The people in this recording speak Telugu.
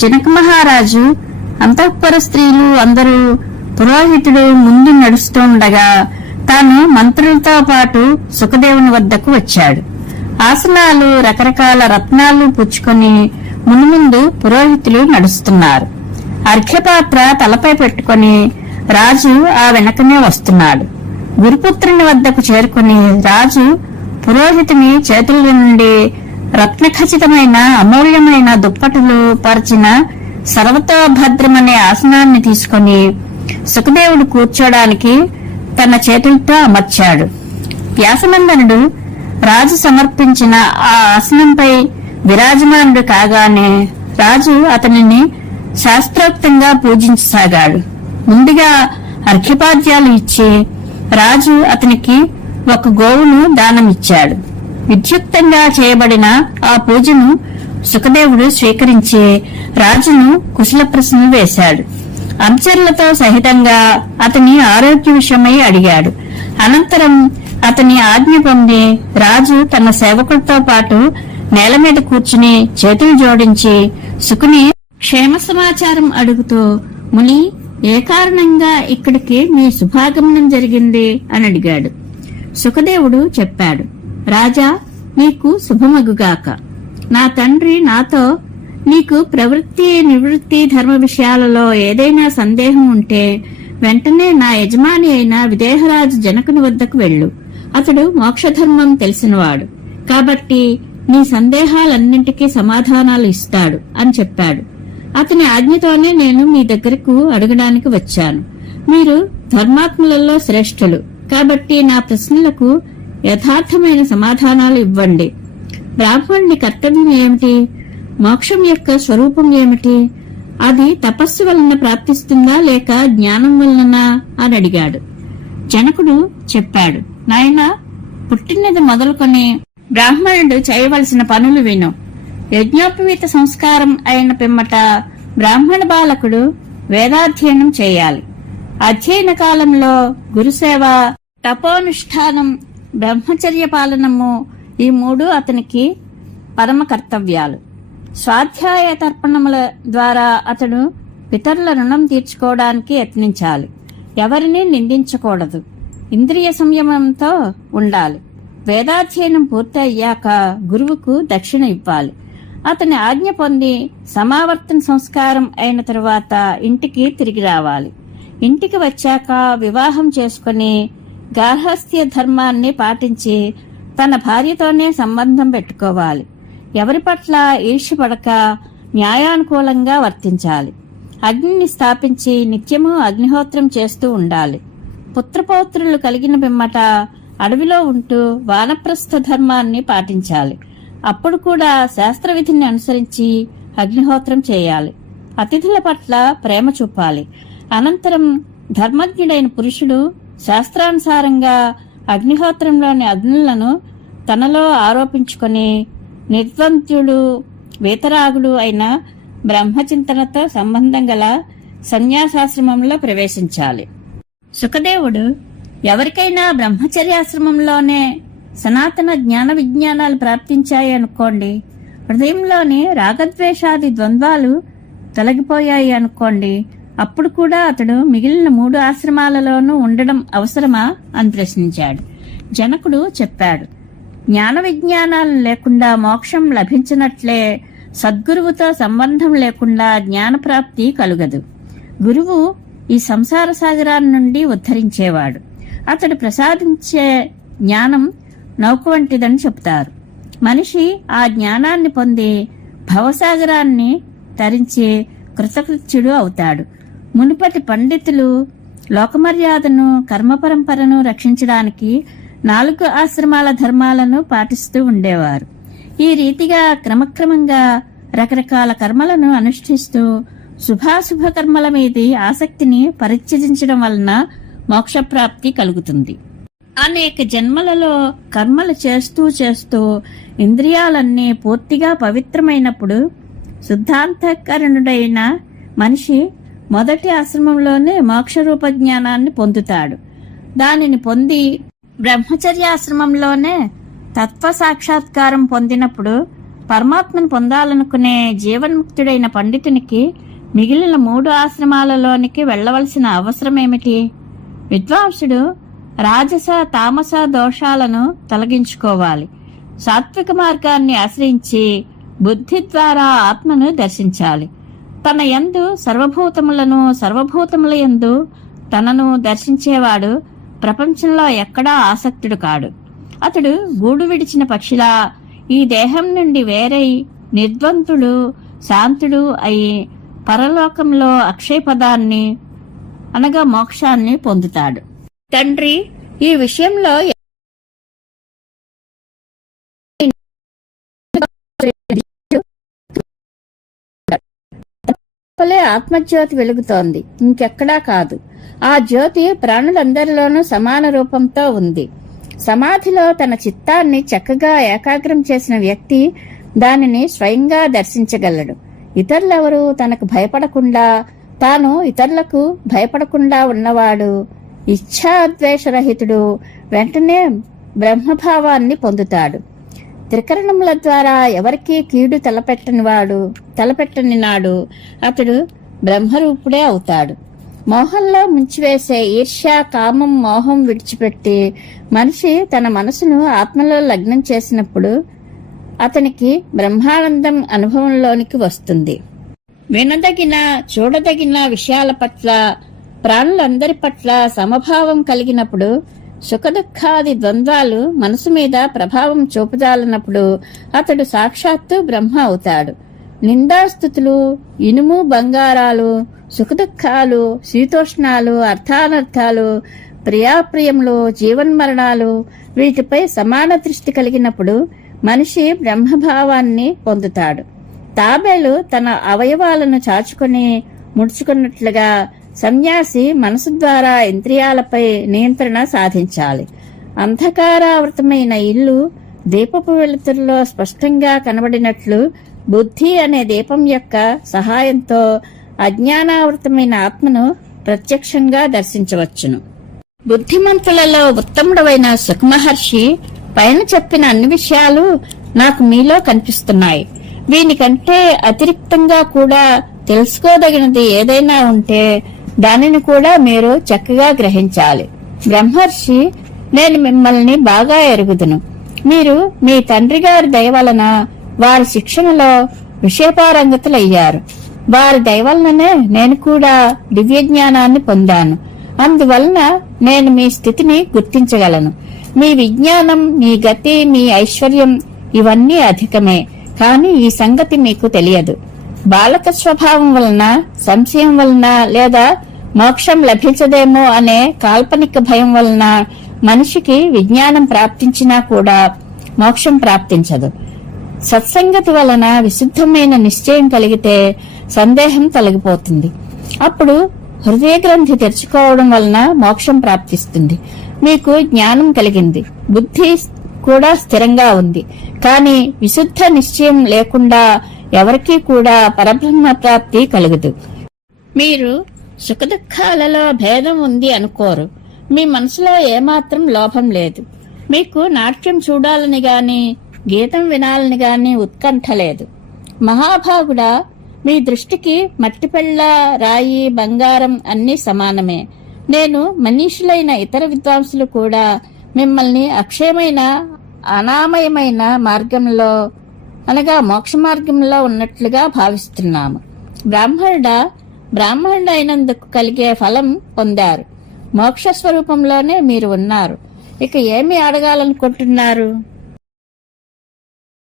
జనక మహారాజు అంతఃపుర స్త్రీలు అందరూ పురోహితుడు ముందు నడుస్తూ ఉండగా తాను మంత్రులతో పాటు సుఖదేవుని వద్దకు వచ్చాడు. ఆసనాలు రకరకాల రత్నాలు పుచ్చుకొని మునుముందు పురోహితులు నడుస్తున్నారు. అర్ఘ్యపాత్ర తలపై పెట్టుకొని రాజు ఆ వెనకనే వస్తున్నాడు. గురుపుత్రుని వద్దకు చేరుకుని రాజు పురోహితుని చేతుల నుండి రత్నఖచితమైన అమూల్యమైన దుప్పటులు పరిచిన సర్వతోభద్రమనే ఆసనాన్ని తీసుకొని సుఖదేవుడు కూర్చోడానికి తన చేతులతో అమర్చాడు. వ్యాసనందనుడు రాజు సమర్పించిన ఆ ఆసనంపై విరాజమానుడు కాగానే రాజు అతనిని శాస్త్రోక్తంగా పూజించసాగాడు. ముందుగా అర్ఘ్యపాద్యాలు ఇచ్చి రాజు అతనికి ఒక గోవును దానమిచ్చాడు. విద్యుక్తంగా చేయబడిన ఆ పూజను సుఖదేవుడు స్వీకరించి రాజును కుశల ప్రశ్నలు వేశాడు. అంచర్లతో సహితంగా అతని ఆరోగ్య విషయమై అడిగాడు. అనంతరం అతని ఆజ్ఞ పొంది రాజు తన సేవకులతో పాటు నేల మీద కూర్చుని చేతులు జోడించి సుకుని క్షేమ సమాచారం అడుగుతూ ముని ఏ కారణంగా ఇక్కడికి మీ శుభాగమనం జరిగింది? అని అడిగాడు. సుఖదేవుడు చెప్పాడు. రాజా నీకు శుభమగుగాక. నా తండ్రి నాతో నీకు ప్రవృత్తి నివృత్తి ధర్మ విషయాలలో ఏదైనా సందేహం ఉంటే వెంటనే నా యజమాని అయిన విదేహరాజు జనకుని వద్దకు వెళ్ళు. అతడు మోక్షధర్మం తెలిసినవాడు. కాబట్టి నీ సందేహాలన్నింటికీ సమాధానాలు ఇస్తాడు అని చెప్పాడు. అతని ఆజ్ఞతోనే నేను మీ దగ్గరకు అడగడానికి వచ్చాను. మీరు ధర్మాత్ములలో శ్రేష్ఠులు. కాబట్టి నా ప్రశ్నలకు యథార్థమైన సమాధానాలు ఇవ్వండి. బ్రాహ్మణుని కర్తవ్యం ఏమిటి? మోక్షం యొక్క స్వరూపం ఏమిటి? అది తపస్సు వలన ప్రాప్తిస్తుందా లేక జ్ఞానం వలన అని అడిగాడు. జనకుడు చెప్పాడు నాయన పుట్టినది మొదలుకొని బ్రాహ్మణుడు చేయవలసిన పనులు విను. యజ్ఞోపవీత సంస్కారం అయిన పిమ్మట బ్రాహ్మణ బాలకుడు వేదాధ్యయనం చేయాలి. అధ్యయన కాలంలో గురుసేవ తపోనుష్ఠానం బ్రహ్మచర్య పాలనము ఈ మూడు అతనికి పరమ కర్తవ్యాలు. స్వాధ్యాయ తర్పణముల ద్వారా అతడు పితరుల రుణం తీర్చుకోవడానికి యత్నించాలి. ఎవరిని నిందించకూడదు. ఇంద్రియ సంయమంతో ఉండాలి. వేదాధ్యయనం పూర్తి అయ్యాక గురువుకు దక్షిణ ఇవ్వాలి. అతని ఆజ్ఞ పొంది సమావర్తన సంస్కారం అయిన తరువాత ఇంటికి తిరిగి రావాలి. ఇంటికి వచ్చాక వివాహం చేసుకుని గార్హస్థ్య ధర్మాన్ని పాటించి తన భార్యతోనే సంబంధం పెట్టుకోవాలి. ఎవరి పట్ల ఈర్ష్యపడక న్యాయానుకూలంగా వర్తించాలి. అగ్నిని స్థాపించి నిత్యము అగ్నిహోత్రం చేస్తూ ఉండాలి. పుత్రపౌత్రులు కలిగిన పిమ్మట అడవిలో ఉంటూ వానప్రస్థ ధర్మాన్ని పాటించాలి. అప్పుడు కూడా శాస్త్ర విధిని అనుసరించి అగ్నిహోత్రం చేయాలి. అతిథుల పట్ల ప్రేమ చూపాలి. అనంతరం ధర్మజ్ఞుడైన పురుషుడు శాస్త్రానుసారంగా అగ్నిహోత్రంలోని అగ్నులను తనలో ఆరోపించుకొని నిర్వంతుడు వేతరాగుడు అయిన బ్రహ్మచింతనతో సంబంధం గల సన్యాసాశ్రమంలో ప్రవేశించాలి. సుఖదేవుడు ఎవరికైనా బ్రహ్మచర్యాశ్రమంలోనే సనాతన జ్ఞాన విజ్ఞానాలు ప్రాప్తించాయి అనుకోండి హృదయంలోని రాగద్వేషాది ద్వంద్వాలు తొలగిపోయాయి అనుకోండి అప్పుడు కూడా అతడు మిగిలిన మూడు ఆశ్రమాలలోనూ ఉండడం అవసరమా అని ప్రశ్నించాడు. జనకుడు చెప్పాడు జ్ఞాన విజ్ఞానాలు లేకుండా మోక్షం లభించినట్లే సద్గురువుతో సంబంధం లేకుండా జ్ఞానప్రాప్తి కలుగదు. గురువు ఈ సంసార సాగరాన్ని నుండి ఉద్ధరించేవాడు. అతడు ప్రసాదించే జ్ఞానం నౌక వంటిదని చెప్తారు మనిషి ఆ జ్ఞానాన్ని పొంది భవసాగరాన్ని తరించి కృతకృత్యుడు అవుతాడు. మునుపటి పండితులు లోకమర్యాదను కర్మపరంపరను రక్షించడానికి నాలుగు ఆశ్రమాల ధర్మాలను పాటిస్తూ ఉండేవారు. ఈ రీతిగా క్రమక్రమంగా రకరకాల కర్మలను అనుష్ఠిస్తూ శుభాశుభ కర్మల మీది ఆసక్తిని పరిత్యజించడం వలన మోక్షప్రాప్తి కలుగుతుంది. అనేక జన్మలలో కర్మలు చేస్తూ చేస్తూ ఇంద్రియాలన్నీ పూర్తిగా పవిత్రమైనప్పుడు శుద్ధాంతకరణుడైన మనిషి మొదటి ఆశ్రమంలోనే మోక్షరూప జ్ఞానాన్ని పొందుతాడు. దానిని పొంది బ్రహ్మచర్యాశ్రమంలోనే తత్వ సాక్షాత్కారం పొందినప్పుడు పరమాత్మను పొందాలనుకునే జీవన్ముక్తుడైన పండితునికి మిగిలిన మూడు ఆశ్రమాలలోనికి వెళ్ళవలసిన అవసరమేమిటి? విద్వాంసుడు రాజస తామస దోషాలను తొలగించుకోవాలి. సాత్విక మార్గాన్ని ఆశ్రయించి బుద్ధి ద్వారా ఆత్మను దర్శించాలి. తన యందు సర్వభూతములను సర్వభూతముల యందు తనను దర్శించేవాడు ప్రపంచంలో ఎక్కడా ఆసక్తుడు కాడు. అతడు గూడు విడిచిన పక్షిలా ఈ దేహం నుండి వేరై నిర్ద్వంతుడు శాంతుడు అయి పరలోకంలో అక్షయ పదాన్ని అనగా మోక్షాన్ని పొందుతాడు. తండ్రి ఈ విషయంలో లోపలే ఆత్మజ్యోతి వెలుగుతోంది. ఇంకెక్కడా కాదు. ఆ జ్యోతి ప్రాణులందరిలోనూ సమాన రూపంతో ఉంది. సమాధిలో తన చిత్తాన్ని చక్కగా ఏకాగ్రం చేసిన వ్యక్తి దానిని స్వయంగా దర్శించగలడు. ఇతరులెవరూ తనకు భయపడకుండా తాను ఇతరులకు భయపడకుండా ఉన్నవాడు ఇచ్ఛాద్వేషరహితుడు వెంటనే బ్రహ్మభావాన్ని పొందుతాడు. త్రికరణముల ద్వారా ఎవరికీ కీడు తలపెట్టని వాడు తలపెట్టని నాడు అతడు బ్రహ్మరూపుడే అవుతాడు. మోహంలో ముంచివేసే ఈర్ష్య కామం మోహం విడిచిపెట్టి మనిషి తన మనసును ఆత్మలో లగ్నం చేసినప్పుడు అతనికి బ్రహ్మానందం అనుభవంలోనికి వస్తుంది. వినదగిన చూడదగిన విషయాల పట్ల ప్రాణులందరి పట్ల సమభావం కలిగినప్పుడు సుఖదుఖాది ద్వంద్వాలు మనసు మీద ప్రభావం చూపజాలనప్పుడు అతడు సాక్షాత్తు బ్రహ్మ అవుతాడు. నిందాస్థుతులు ఇనుము బంగారాలు సుఖదుఖాలు శీతోష్ణాలు అర్థానర్థాలు ప్రియాప్రియములు జీవన్మరణాలు వీటిపై సమాన దృష్టి కలిగినప్పుడు మనిషి బ్రహ్మభావాన్ని పొందుతాడు. తాబేలు తన అవయవాలను చాచుకొని ముడుచుకున్నట్లుగా సన్యాసి మనసు ద్వారా ఇంద్రియాలపై నియంత్రణ సాధించాలి. అంధకారావృతమైన ఇల్లు దీపపు వెలుతురులో స్పష్టంగా కనబడినట్లు బుద్ధి అనే దీపం యొక్క సహాయంతో అజ్ఞానావృతమైన ఆత్మను ప్రత్యక్షంగా దర్శించవచ్చును. బుద్ధిమంతులలో ఉత్తముడవైన సుఖమహర్షి పైన చెప్పిన అన్ని విషయాలు నాకు మీలో కనిపిస్తున్నాయి. వీనికంటే అతిరిక్తంగా కూడా తెలుసుకోదగినది ఏదైనా ఉంటే దానిని కూడా మీరు చక్కగా గ్రహించాలి. బ్రహ్మర్షి నేను మిమ్మల్ని బాగా ఎరుగుదును. మీరు మీ తండ్రి గారి దయ వలన వారి శిక్షణలో విషయపారంగతులయ్యారు. వారి దయవలననే నేను కూడా దివ్య జ్ఞానాన్ని పొందాను. అందువలన నేను మీ స్థితిని గుర్తించగలను. మీ విజ్ఞానం మీ గతి మీ ఐశ్వర్యం ఇవన్నీ అధికమే. కానీ ఈ సంగతి మీకు తెలియదు. బాలక స్వభావం వలన సంశయం వలన లేదా మోక్షం లభించదేమో అనే కాల్పనిక భయం వలన మనిషికి విజ్ఞానం ప్రాప్తించినా కూడా మోక్షం ప్రాప్తించదు. సత్సంగతి వలన విశుద్ధమైన నిశ్చయం కలిగితే సందేహం తొలగిపోతుంది. అప్పుడు హృదయ గ్రంథి తెరుచుకోవడం వలన మోక్షం ప్రాప్తిస్తుంది. మీకు జ్ఞానం కలిగింది. బుద్ధి కూడా స్థిరంగా ఉంది. కానీ విశుద్ధ నిశ్చయం లేకుండా ఎవరికీ కూడా పరబ్రహ్మ ప్రాప్తి కలుగదు. మీరు సుఖదుఖాలలో భేదం ఉంది అనుకోరు. మీ మనసులో ఏమాత్రం లోభం లేదు. మీకు నాట్యం చూడాలని గాని గీతం వినాలని గాని ఉత్కంఠ లేదు. మహాభాగుడా మీ దృష్టికి మట్టి పెళ్ళ రాయి బంగారం అన్నీ సమానమే. నేను మనీషులైన ఇతర విద్వాంసులు కూడా మిమ్మల్ని అక్షయమైన అనామయమైన మార్గంలో అనగా మోక్ష మార్గంలో ఉన్నట్లుగా భావిస్తున్నాము. బ్రాహ్మణుడా బ్రాహ్మణుడు అయినందుకు కలిగే ఫలం పొందారు. మోక్ష స్వరూపంలోనే మీరు ఉన్నారు. ఇక ఏమి అడగాలనుకుంటున్నారు?